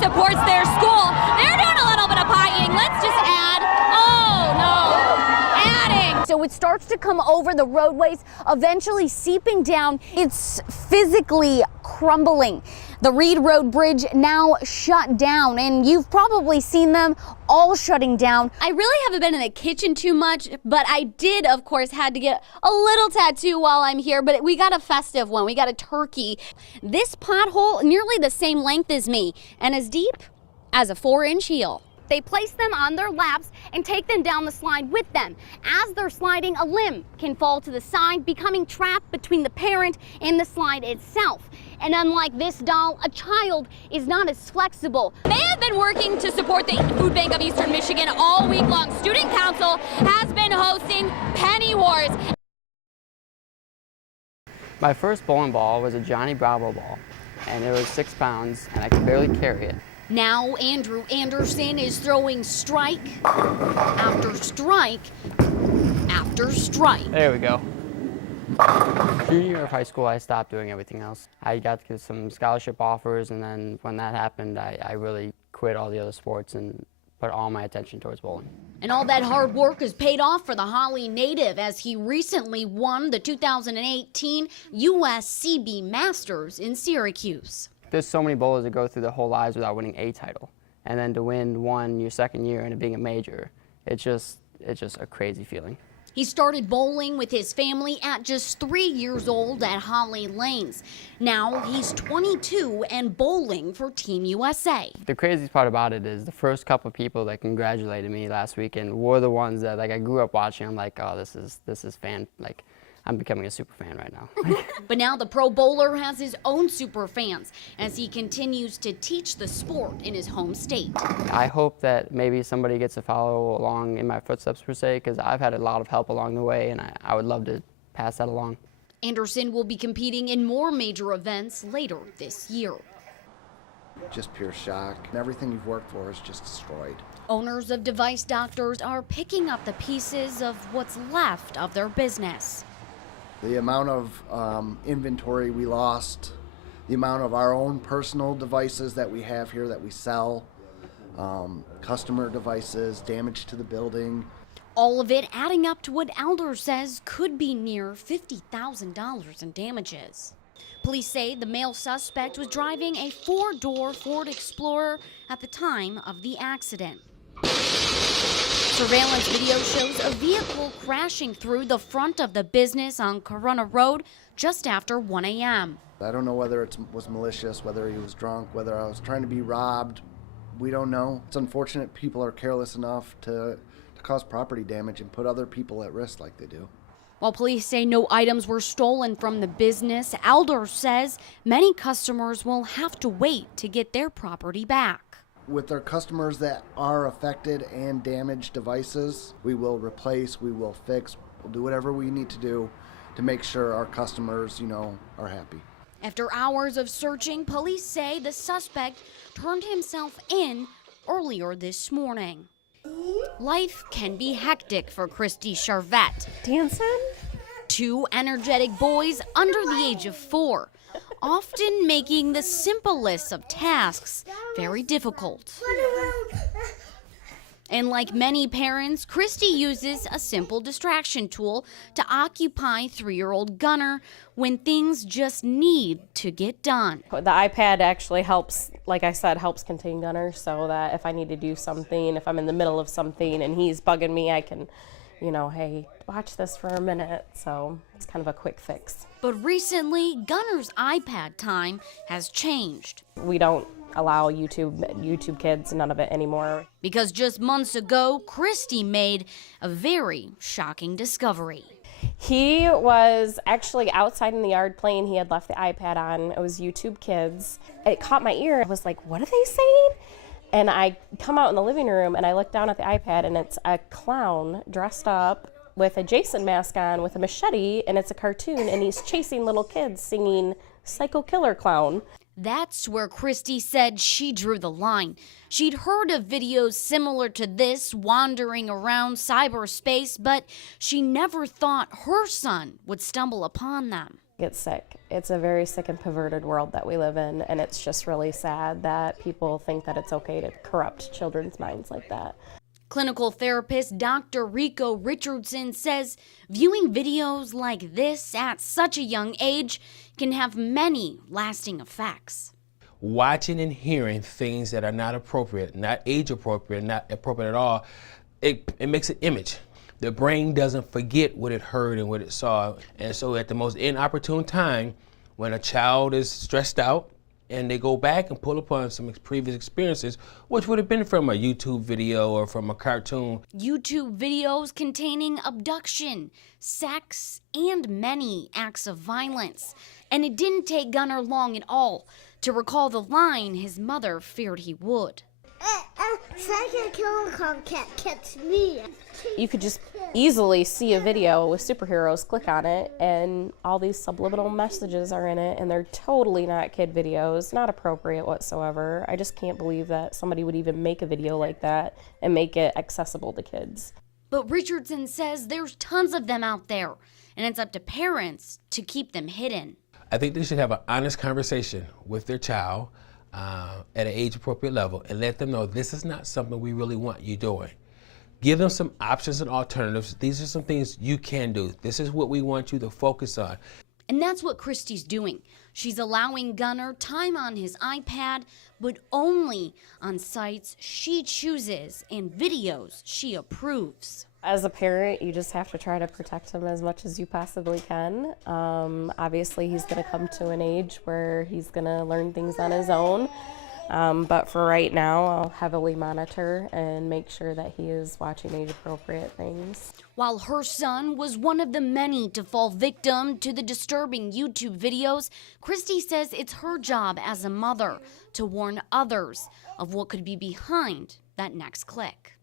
supports their school. They're doing a little bit of pie-eating. Let's just add, oh no, adding. So it starts to come over the roadways, eventually seeping down. It's physically crumbling. The Reed Road Bridge now shut down, and you've probably seen them all shutting down. I really haven't been in the kitchen too much, but I did, of course, had to get a little tattoo while I'm here, but we got a festive one. We got a turkey. This pothole, nearly the same length as me, and as deep as a 4-inch heel. They place them on their laps and take them down the slide with them. As they're sliding, a limb can fall to the side, becoming trapped between the parent and the slide itself. And unlike this doll, a child is not as flexible. They have been working to support the Food Bank of Eastern Michigan all week long. Student Council has been hosting Penny Wars. My first bowling ball was a Johnny Bravo ball, and it was 6 pounds, and I could barely carry it. Now Andrew Anderson is throwing strike after strike after strike. There we go. Junior year of high school, I stopped doing everything else. I got to get some scholarship offers, and then when that happened, I really quit all the other sports and put all my attention towards bowling. And all that hard work has paid off for the Holly native as he recently won the 2018 USCB Masters in Syracuse. There's so many bowlers that go through their whole lives without winning a title, and then to win one your second year and it being a major, it's just a crazy feeling. He started bowling with his family at just 3 years old at Holly Lanes. Now he's 22 and bowling for Team USA. The craziest part about it is the first couple of people that congratulated me last weekend were the ones that I grew up watching. I'm like, oh, this is fan, I'm becoming a super fan right now. But now the pro bowler has his own super fans as he continues to teach the sport in his home state. I hope that maybe somebody gets to follow along in my footsteps per se, because I've had a lot of help along the way, and I would love to pass that along. Anderson will be competing in more major events later this year. Just pure shock. Everything you've worked for is just destroyed. Owners of Device Doctors are picking up the pieces of what's left of their business. The amount of inventory we lost, the amount of our own personal devices that we have here that we sell, customer devices, damage to the building. All of it adding up to what Elder says could be near $50,000 in damages. Police say the male suspect was driving a 4-door Ford Explorer at the time of the accident. Surveillance video shows a vehicle crashing through the front of the business on Corunna Road just after 1 a.m. I don't know whether it was malicious, whether he was drunk, whether I was trying to be robbed. We don't know. It's unfortunate people are careless enough to cause property damage and put other people at risk like they do. While police say no items were stolen from the business, Elder says many customers will have to wait to get their property back. With our customers that are affected and damaged devices, we will replace, we will fix, we'll do whatever we need to do to make sure our customers, are happy. After hours of searching, police say the suspect turned himself in earlier this morning. Life can be hectic for Christy Charvette. Dancing? 2 energetic boys under the age of 4. Often making the simplest of tasks very difficult. And like many parents, Christy uses a simple distraction tool to occupy 3-year-old Gunner when things just need to get done. The iPad actually helps, like I said, helps contain Gunner, so that if I need to do something, if I'm in the middle of something and he's bugging me, I can, hey, watch this for a minute. So it's kind of a quick fix. But recently, Gunner's iPad time has changed. We don't allow YouTube Kids, none of it anymore. Because just months ago, Christy made a very shocking discovery. He was actually outside in the yard playing. He had left the iPad on. It was YouTube Kids. It caught my ear. I was like, what are they saying? And I come out in the living room and I look down at the iPad and it's a clown dressed up with a Jason mask on with a machete, and it's a cartoon, and he's chasing little kids singing Psycho Killer Clown. That's where Christy said she drew the line. She'd heard of videos similar to this wandering around cyberspace, but she never thought her son would stumble upon them. Get sick. It's a very sick and perverted world that we live in, and it's just really sad that people think that it's okay to corrupt children's minds like that. Clinical therapist Dr. Rico Richardson says viewing videos like this at such a young age can have many lasting effects. Watching and hearing things that are not appropriate, not age appropriate, not appropriate at all, it makes an image. The brain doesn't forget what it heard and what it saw. And so at the most inopportune time, when a child is stressed out and they go back and pull upon some previous experiences, which would have been from a YouTube video or from a cartoon. YouTube videos containing abduction, sex, and many acts of violence. And it didn't take Gunnar long at all to recall the line his mother feared he would. Second killer can't catch me. You could just easily see a video with superheroes, click on it, and all these subliminal messages are in it, and they're totally not kid videos, not appropriate whatsoever. I just can't believe that somebody would even make a video like that and make it accessible to kids. But Richardson says there's tons of them out there, and it's up to parents to keep them hidden. I think they should have an honest conversation with their child at an age-appropriate level and let them know this is not something we really want you doing. Give them some options and alternatives. These are some things you can do. This is what we want you to focus on. And that's what Christy's doing. She's allowing Gunnar time on his iPad, but only on sites she chooses and videos she approves. As a parent, you just have to try to protect him as much as you possibly can. Obviously, he's going to come to an age where he's going to learn things on his own. But for right now, I'll heavily monitor and make sure that he is watching age-appropriate things. While her son was one of the many to fall victim to the disturbing YouTube videos, Christy says it's her job as a mother to warn others of what could be behind that next click.